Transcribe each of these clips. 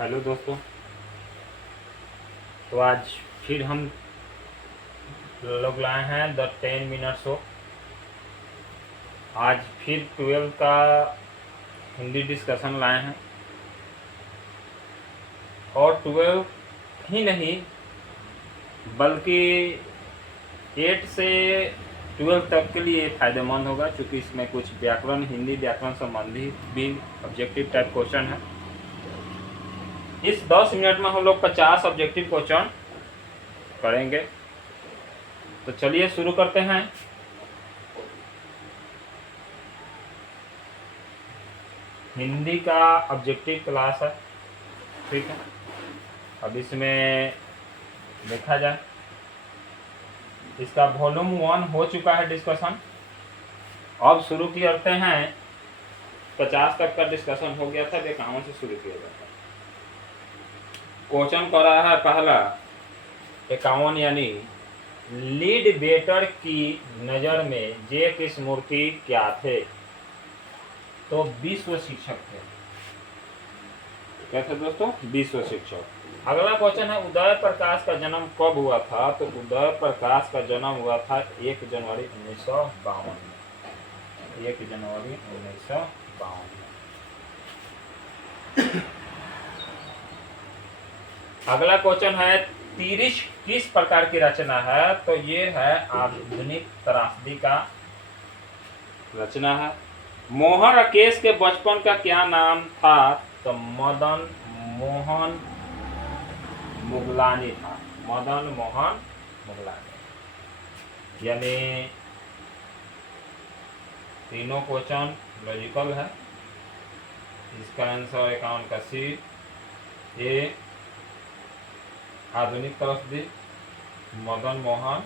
Hello दोस्तों। तो आज फिर हम लोग लाए हैं द 10 मिनट शो। आज फिर 12 का हिंदी डिस्कशन लाए हैं और 12 ही नहीं बल्कि 8 से 12 तक के लिए फ़ायदेमंद होगा, क्योंकि इसमें कुछ व्याकरण, हिंदी व्याकरण संबंधी भी ऑब्जेक्टिव टाइप क्वेश्चन है। इस 10 मिनट में हम लोग 50 ऑब्जेक्टिव क्वेश्चन करेंगे। तो चलिए शुरू करते हैं। हिंदी का ऑब्जेक्टिव क्लास है, ठीक है। अब इसमें देखा जाए, इसका वॉल्यूम 1 हो चुका है डिस्कशन। अब शुरू करते हैं। 50 तक का डिस्कशन हो गया था, 51 से शुरू किया जाता है। क्वेश्चन कर रहा है पहला 51, यानी लीड बेटर की नज़र में जे कृष्णमूर्ति क्या थे? तो विश्व शिक्षक थे। क्या थे दोस्तों? विश्व शिक्षक। अगला क्वेश्चन है उदय प्रकाश का जन्म कब हुआ था? तो उदय प्रकाश का जन्म हुआ था 1 जनवरी 1952 में। 1 जनवरी 1952 में। अगला क्वेश्चन है तीरिश किस प्रकार की रचना है? तो ये है आधुनिक त्रासदी का रचना है। मोहन राकेश के बचपन का क्या नाम था? तो मदन मोहन मुगलानी था। मदन मोहन मुगलानी। यानी तीनों क्वेश्चन लॉजिकल है। इसका आंसर 51 का सी, ए आधुनिक त्रासदी, मदन मोहन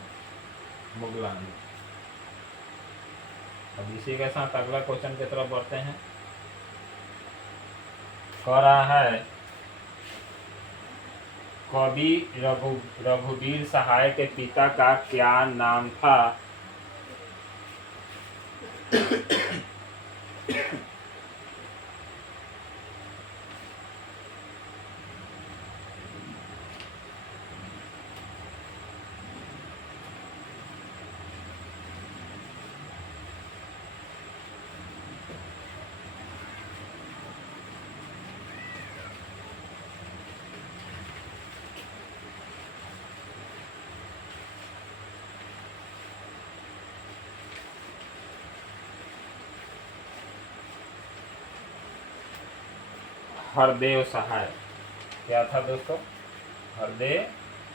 मुगलानी। अब इसी के साथ अगला क्वेश्चन की तरफ बढ़ते हैं। कह रहा है कवि रघुवीर सहाय के पिता का क्या नाम था? हरदेव सहाय। क्या था दोस्तों? हरदेव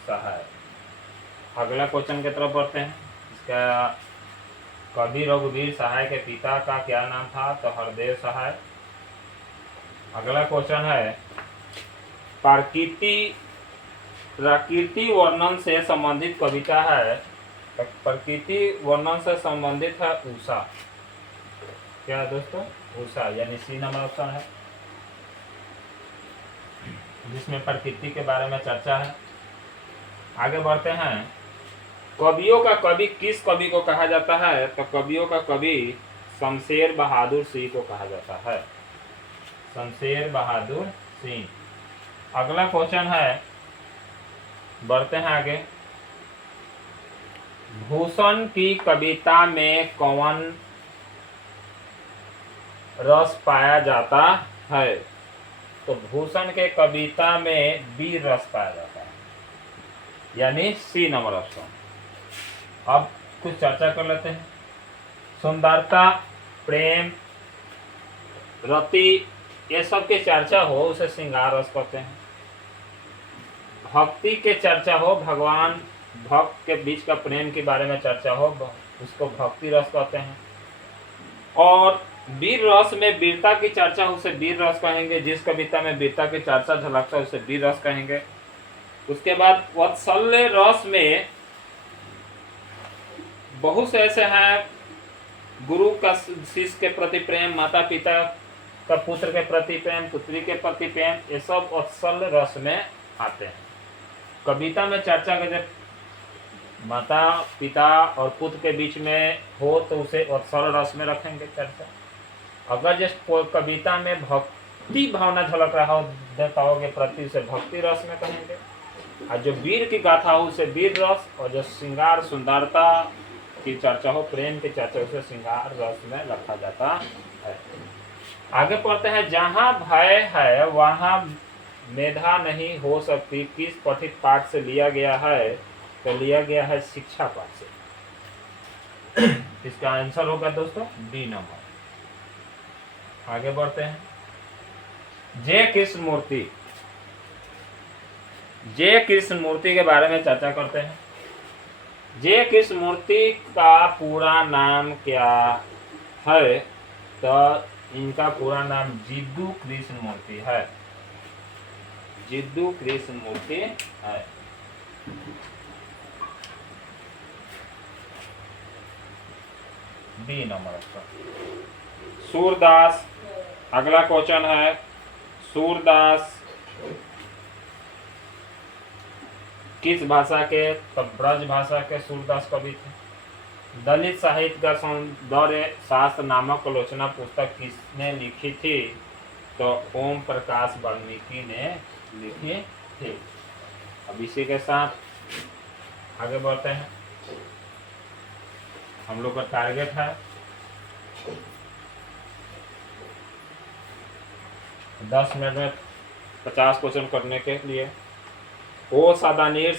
सहाय। अगला क्वेश्चन की तरफ बढ़ते हैं। इसका कवि रघुवीर सहाय के पिता का क्या नाम था? तो हरदेव सहाय। अगला क्वेश्चन है प्रकृति वर्णन से संबंधित कविता है। प्रकृति वर्णन से संबंधित है उषा। क्या दोस्तों? उषा, यानी सी नंबर ऑप्शन है, जिसमें प्रकृति के बारे में चर्चा है। आगे बढ़ते हैं। कवियों का कवि किस कवि को कहा जाता है? तो कवियों का कवि शमशेर बहादुर सिंह को कहा जाता है। शमशेर बहादुर सिंह। अगला क्वेश्चन है, बढ़ते हैं आगे। भूषण की कविता में कौन रस पाया जाता है? तो भूषण के कविता में वीर रस पाया जाता है, यानी सी नंबर ऑप्शन। अब कुछ चर्चा कर लेते हैं। सुंदरता, प्रेम, रति, ये सब के चर्चा हो उसे श्रृंगार रस कहते हैं। भक्ति के चर्चा हो, भगवान भक्त के बीच का प्रेम के बारे में चर्चा हो, उसको भक्ति रस कहते हैं। और वीर रस में वीरता की चर्चा हो, उसे वीर रस कहेंगे। जिस कविता में वीरता की चर्चा झलकता है उसे वीर रस कहेंगे। उसके बाद वात्सल्य रस में बहुत से ऐसे हैं, गुरु का शिष्य के प्रति प्रेम, माता पिता का पुत्र के प्रति प्रेम, पुत्री के प्रति प्रेम, ये सब वात्सल्य रस में आते हैं। कविता में चर्चा के जब माता पिता और पुत्र के बीच में हो तो उसे वात्सल्य रस में रखेंगे चर्चा। अगर जिस कविता में भक्ति भावना झलक रहा हो देता होगे प्रति उसे भक्ति रस में कहेंगे, और जो वीर की गाथा हो उसे वीर रस, और जो श्रृंगार सुंदरता की चर्चा हो, प्रेम की चर्चा, उसे श्रृंगार रस में रखा जाता है। आगे पढ़ते हैं, जहां भय है वहां मेधा नहीं हो सकती, किस पठित पाठ से लिया गया है, तो लिया गया है शिक्षा पाठ से। इसका आंसर होगा दोस्तों डी नंबर। आगे बढ़ते हैं, जय कृष्ण मूर्ति, जय कृष्ण मूर्ति के बारे में चर्चा करते हैं। जय कृष्ण मूर्ति का पूरा नाम क्या है, तो इनका पूरा नाम जिद्दू कृष्ण मूर्ति है, जिद्दू कृष्ण मूर्ति है। B number option. सूरदास, अगला क्वेश्चन है, सूरदास किस भाषा के, तो ब्रज भाषा के सूरदास कवि थे। दलित साहित्य का सौंदर्य शास्त्र नामक आलोचना पुस्तक किसने लिखी थी, तो ओम प्रकाश वाल्मीकि ने लिखी थी। अब इसी के साथ आगे बढ़ते हैं, हम लोग का टारगेट है 10 मिनट में 50 क्वेश्चन करने के लिए। ओ सादानीर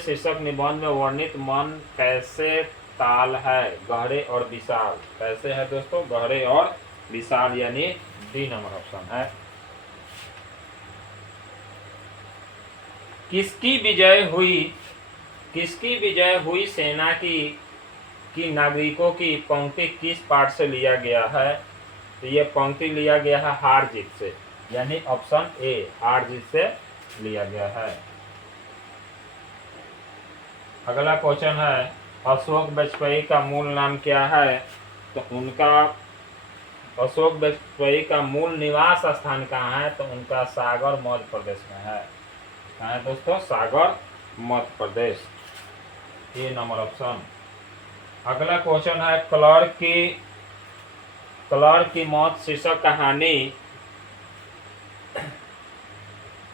शीर्षक निबंध में वर्णित मन कैसे ताल है, गहरे और विशाल, कैसे है दोस्तों, गहरे और विशाल, यानी डी नंबर ऑप्शन है। किसकी विजय हुई सेना की नागरिकों की पंक्ति किस पाठ से लिया गया है, तो ये पंक्ति लिया गया है हार जीत से, यानी ऑप्शन ए हार जीत से लिया गया है। अगला क्वेश्चन है, अशोक वाजपेयी का मूल नाम क्या है, तो उनका अशोक वाजपेयी का मूल निवास स्थान कहाँ है, तो उनका सागर मध्य प्रदेश में है। कहाँ है दोस्तों, सागर मध्य प्रदेश, ये नंबर ऑप्शन। अगला क्वेश्चन है, क्लर्क की मौत शीर्षक कहानी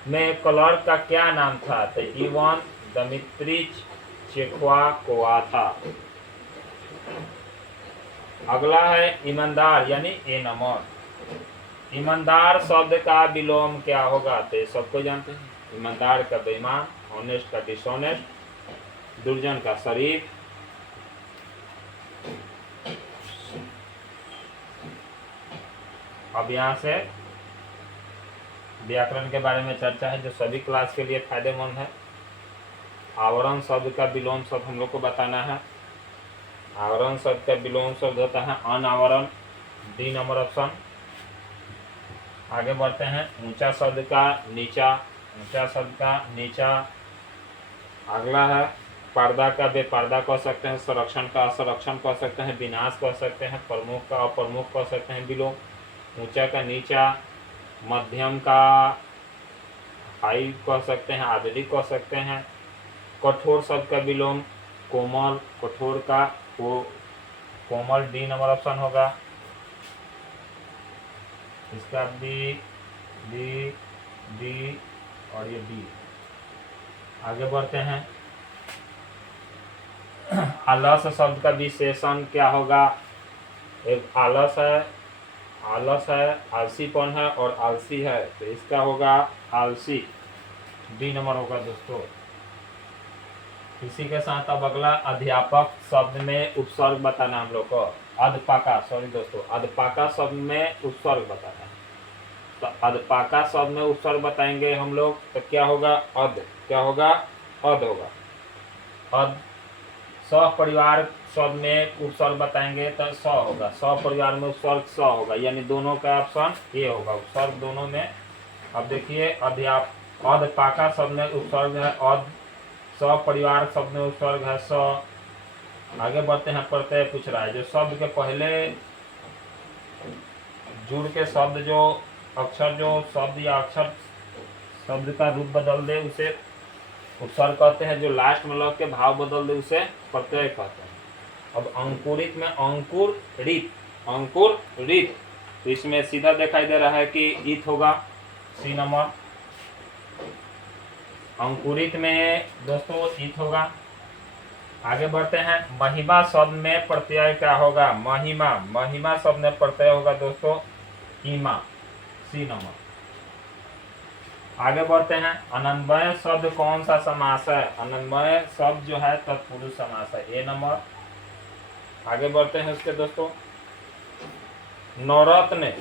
में क्लर्क का क्या नाम था, तो इवान दमित्रिच चेख्वाकोवा था। अगला है ईमानदार, यानी ए नंबर। ईमानदार शब्द का विलोम क्या होगा, तो सबको जानते हैं, ईमानदार का बेईमान, ऑनेस्ट का डिसऑनेस्ट, दुर्जन का शरीफ। अब यहाँ से व्याकरण के बारे में चर्चा है जो सभी क्लास के लिए फायदेमंद है। आवरण शब्द का विलोम शब्द हम लोग को बताना है। आवरण शब्द का विलोम शब्द होता है अनावरण, डी नंबर ऑप्शन। आगे बढ़ते हैं, ऊंचा शब्द का नीचा, ऊंचा शब्द का नीचा। अगला है, पर्दा का बेपर्दा कह सकते हैं, संरक्षण का असंरक्षण कह सकते हैं, विनाश कह सकते हैं, प्रमुख का अप्रमुख कह सकते हैं विलोम। ऊंचा का नीचा, मध्यम का हाई कह सकते हैं, आदरी कह सकते हैं। कठोर शब्द का विलोम कोमल, कठोर का कोमल, डी नंबर ऑप्शन होगा इसका, बी डी डी और ये डी। आगे बढ़ते हैं, आलस शब्द का विशेषण क्या होगा, एक आलस है, आलसीपन है और आलसी है, तो इसका होगा आलसी, डी नंबर होगा दोस्तों। इसी के साथ अब अगला, अध्यापक शब्द में उपसर्ग बताना हम लोग को, अध्यापका शब्द में उपसर्ग बताना है। तो अध्यापका शब्द में उपसर्ग बताएंगे हम लोग, तो क्या होगा, क्या होगा, होगा। सपरिवार शब्द में उपसर्ग बताएंगे तो स होगा, सपरिवार में उपसर्ग स होगा, यानी दोनों का ऑप्शन ए होगा, उपसर्ग दोनों में। अब देखिए, अध्यापका शब्द में उपसर्ग है अध, सपरिवार शब्द में उपसर्ग है स। आगे बढ़ते हैं, प्रत्यय पूछ रहा है, जो शब्द के पहले जुड़ के शब्द जो अक्षर जो शब्द या अक्षर शब्द का रूप बदल दे उसे उपसर्ग कहते हैं, जो लास्ट में लग के भाव बदल दे उसे प्रत्यय कहते हैं। अब अंकुरित में अंकुरित, तो इसमें सीधा दिखाई दे रहा है कि ईथ होगा, सी नंबर। अंकुरित में दोस्तों ईथ होगा। आगे बढ़ते हैं, महिमा शब्द में प्रत्यय क्या होगा, महिमा, महिमा शब्द में प्रत्यय होगा दोस्तों ईमा, सी नंबर। आगे बढ़ते हैं, अनन्वय शब्द कौन सा समास है, अनन्वय शब्द जो है तत्पुरुष समास है, ए नंबर। आगे बढ़ते हैं उसके दोस्तों, नवरत्न,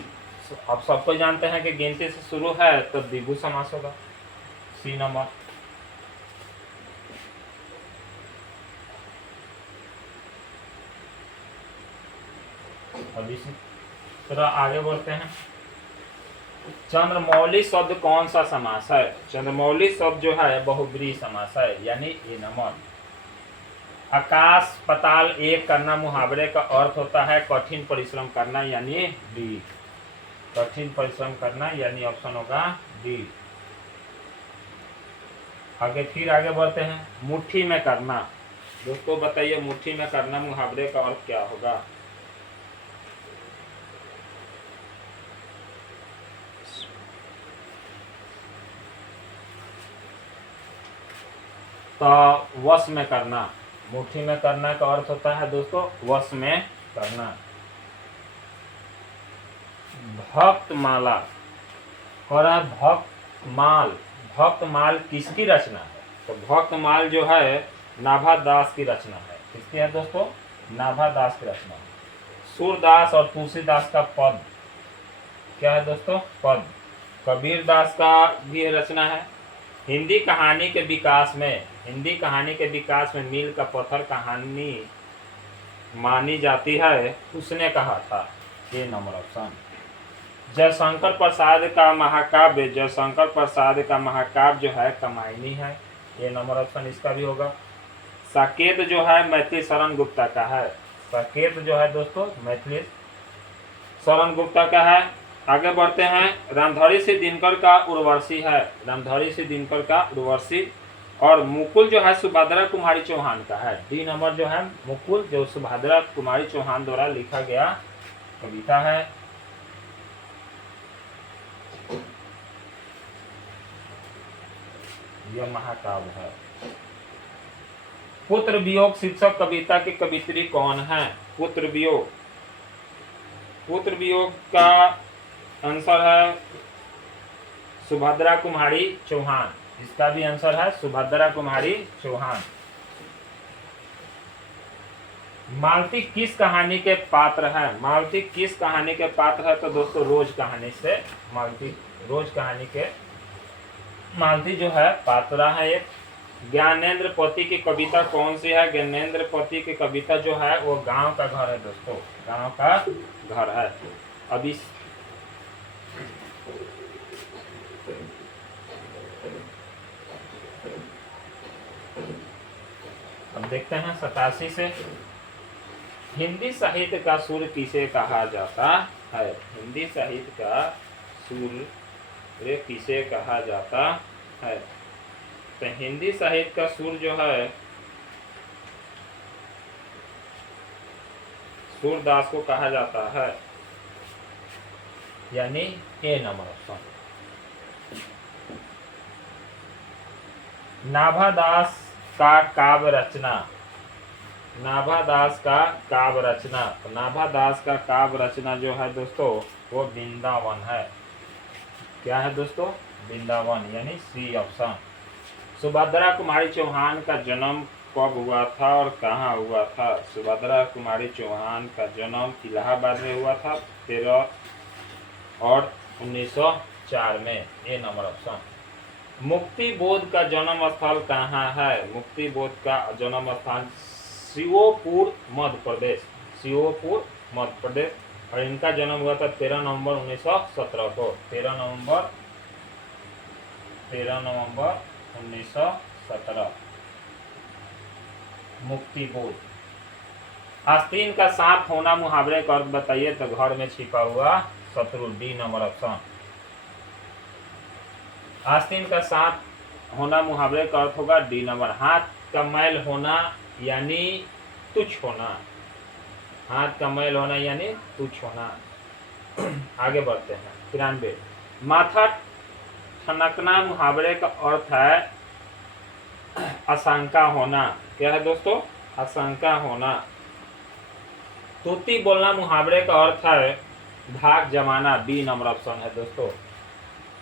अब सबको जानते हैं कि गिनती से शुरू है तो द्विगु समास होगा, सी नंबर। अब इसी तरह आगे बढ़ते हैं, चंद्रमौली शब्द कौन सा समास है, चंद्रमौली शब्द जो है बहुब्रीहि समास है, यानी ए नंबर। आकाश पताल एक करना मुहावरे का अर्थ होता है कठिन परिश्रम करना, यानी डी, कठिन परिश्रम करना, यानी ऑप्शन होगा डी। आगे बढ़ते हैं, मुट्ठी में करना, दोस्तों बताइए मुट्ठी में करना मुहावरे का अर्थ क्या होगा, तो वश में करना, मुट्ठी में करना का अर्थ होता है दोस्तों वश में करना। भक्तमाला और भक्तमाल, भक्तमाल किसकी रचना है, तो भक्तमाल जो है नाभादास की रचना है, किसकी है दोस्तों, नाभादास की रचना है। सूरदास और तुलसीदास का पद क्या है दोस्तों, पद, कबीर दास का भी रचना है। हिंदी कहानी के विकास में, हिंदी कहानी के विकास में मील का पत्थर कहानी मानी जाती है, उसने कहा था, ये नंबर ऑप्शन। जयशंकर प्रसाद का महाकाव्य, जयशंकर प्रसाद का महाकाव्य जो है कमायनी है, ये नंबर ऑप्शन इसका भी होगा। साकेत जो है मैथिली शरण गुप्ता का है, साकेत जो है दोस्तों मैथिली शरण गुप्ता का है। आगे बढ़ते हैं, रामधारी सिंह दिनकर का उर्वशी है, रामधारी सिंह दिनकर का उर्वशी। और मुकुल जो है सुभद्रा कुमारी चौहान का है, डी नंबर जो है मुकुल जो सुभद्रा कुमारी चौहान द्वारा लिखा गया कविता है। यह महाकाव्य है। पुत्र वियोग शीर्षक कविता की कवित्री कौन है, पुत्र वियोग, पुत्र वियोग का आंसर है सुभद्रा कुमारी चौहान, इसका भी आंसर है सुभद्रा कुमारी चौहान। मालती किस कहानी के पात्र है, मालती किस कहानी के पात्र है, तो दोस्तों रोज कहानी से मालती, रोज कहानी के मालती जो है पात्रा है एक। ज्ञानेंद्र पति की कविता कौन सी है, ज्ञानेंद्र पति की कविता जो है वो गांव का घर है दोस्तों, गांव का घर है। अब इस अब देखते हैं 87 से, हिंदी साहित्य का सूर्य किसे कहा जाता है, हिंदी साहित्य का सूर्य किसे कहा जाता है, तो हिंदी साहित्य का सूर्य जो है सूरदास को कहा जाता है, यानी ए नंबर ऑप्शन। नाभादास का काव्य रचना, नाभादास का काव्य रचना, तो नाभादास का काव्य रचना जो है दोस्तों वो वृंदावन है, क्या है दोस्तों, वृंदावन, यानी सी ऑप्शन। सुभद्रा कुमारी चौहान का जन्म कब हुआ था और कहाँ हुआ था, सुभद्रा कुमारी चौहान का जन्म इलाहाबाद में हुआ था 13 और 1904 में, ए नंबर ऑप्शन। मुक्ति बोध का जन्म स्थल कहाँ है, मुक्ति बोध का जन्म स्थान शिवोपुर मध्य प्रदेश, शिवोपुर मध्य प्रदेश, और इनका जन्म हुआ था 13 नवंबर 1917 को, 13 नवंबर 1917। मुक्ति बोध। आस्तीन का सांप होना मुहावरे का अर्थ बताइए, तो घर में छिपा हुआ शत्रु, डी नंबर ऑप्शन। आस्तीन का सांप होना मुहावरे का अर्थ होगा डी नंबर। हाथ का मैल होना यानी तुच्छ होना, हाथ का मैल होना यानी तुच्छ होना। आगे बढ़ते हैं 93। माथा ठनकना मुहावरे का अर्थ है आशंका होना। क्या है दोस्तों? आशंका होना। तूती बोलना मुहावरे का अर्थ है धाक जमाना। बी नंबर ऑप्शन है दोस्तों।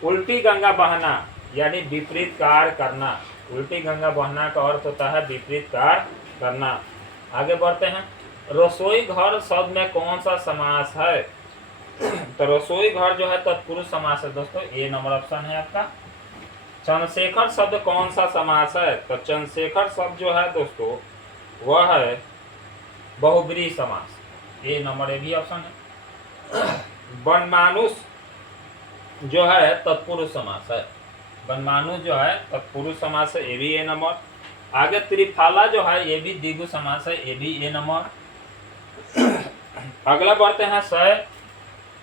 उल्टी गंगा बहना यानी विपरीत कार्य करना। उल्टी गंगा बहना का अर्थ होता है विपरीत कार्य करना। आगे बढ़ते हैं। रसोई घर शब्द में कौन सा समास है? तो रसोई घर जो है तत्पुरुष समास है दोस्तों। ए नंबर ऑप्शन है आपका। चंद्रशेखर शब्द कौन सा समास है? तो चंद्रशेखर शब्द जो है दोस्तों वह है बहुब्रीहि समास। ए नंबर ए भी ऑप्शन है। वनमानुष जो है तत्पुरुष समास है। वनमानुष जो है तत्पुरुष समास है। ए भी ए नंबर। आगे त्रिफाला जो है ये भी द्विगु समास है। ए भी ए नंबर। अगला बढ़ते हैं सय।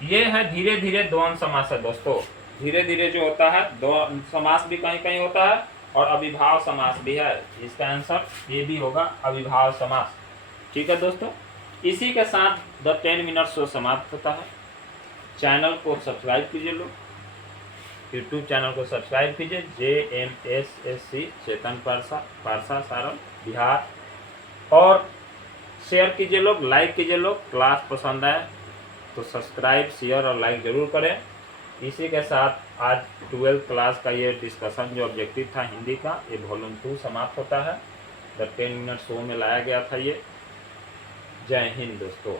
ये है धीरे धीरे द्वंद्व समास है दोस्तों। धीरे धीरे जो होता है द्वंद्व समास भी कहीं कहीं होता है और अविभाव समास भी है। इसका आंसर ये भी होगा अविभाव समास। ठीक है दोस्तों, इसी के साथ द 10 मिनट शो समाप्त होता है। चैनल को सब्सक्राइब कीजिए लोग, यूट्यूब चैनल को सब्सक्राइब कीजिए। JMSSC चेतन पारसा सारण बिहार। और शेयर कीजिए लोग, लाइक कीजिए लोग। क्लास पसंद आए तो सब्सक्राइब शेयर और लाइक जरूर करें। इसी के साथ आज 12th क्लास का ये डिस्कशन जो ऑब्जेक्टिव था हिंदी का, ये वॉल्यूम 2 समाप्त होता है। द 10 मिनट शो में लाया गया था ये। जय हिंद दोस्तों।